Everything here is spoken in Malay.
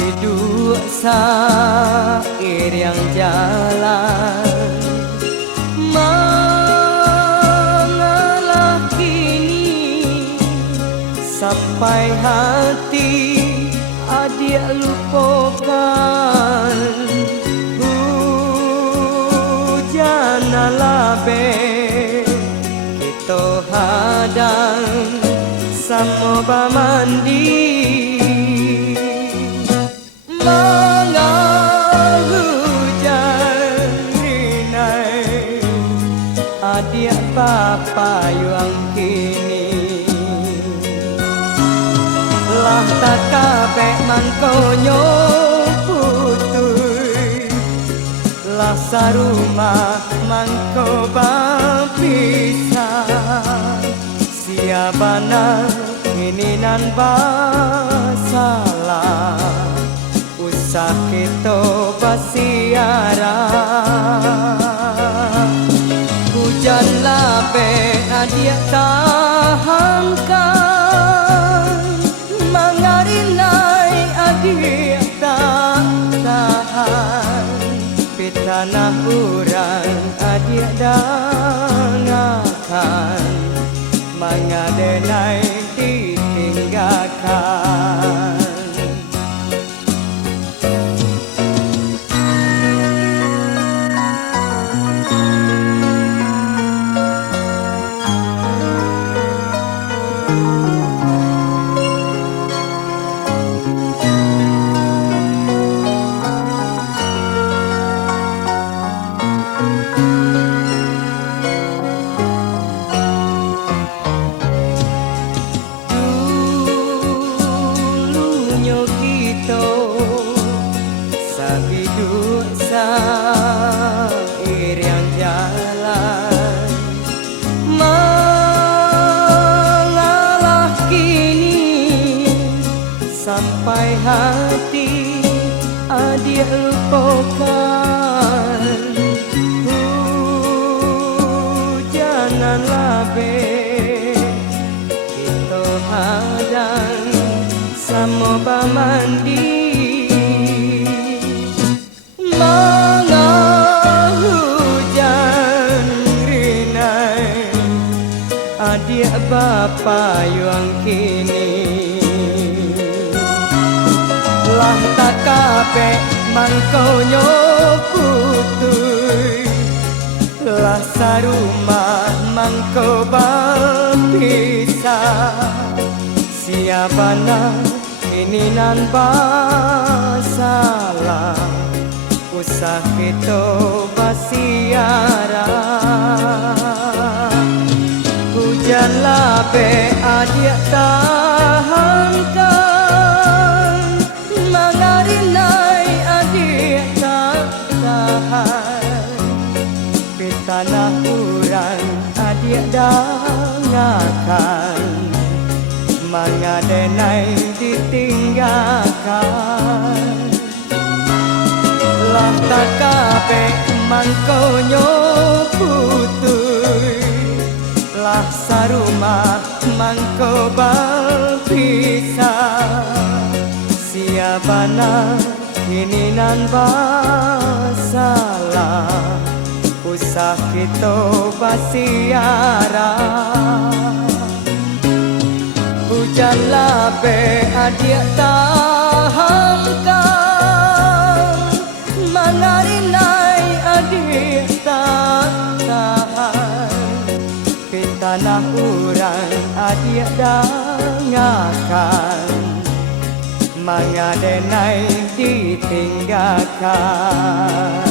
Sabiduk sair yang jalan mengalah kini sampai hati adik lupakan. Hujan alabe kita hadang sama mandi. Adik bapa yang kini lah tak kabeh mangkonyo putui lah sarumah mangko bapisah siabana ini nan basalah usah kita basiarah. Hujan labe adik tahankan mengarinai adik tak tahan pitanah urang adik dangakan mengadenai ditinggalkan. Sabiduk sair yang jalan mengalah kini sampai hati adik lupakan. Hujanan labe kita hadang sama mandi. Adik bapa yang kini lah tak kabeh mangkonyo putui lah sarumah mangko bapisah siabana ini nan basalah usah kita basiarah. Hujan labe adik tahankan mengarinai adik tak tahan pitanah urang adik dangakan mengadenai ditinggalkan. Lah tak kabeh mangkonyo putui lah sarumah mangko bapisah siabana kini nan basalah usah kita basiarah. Hujan labe adik tahankan mengarinai adik tak tahan tanah urang adik dangakan mengadenai ditinggalkan.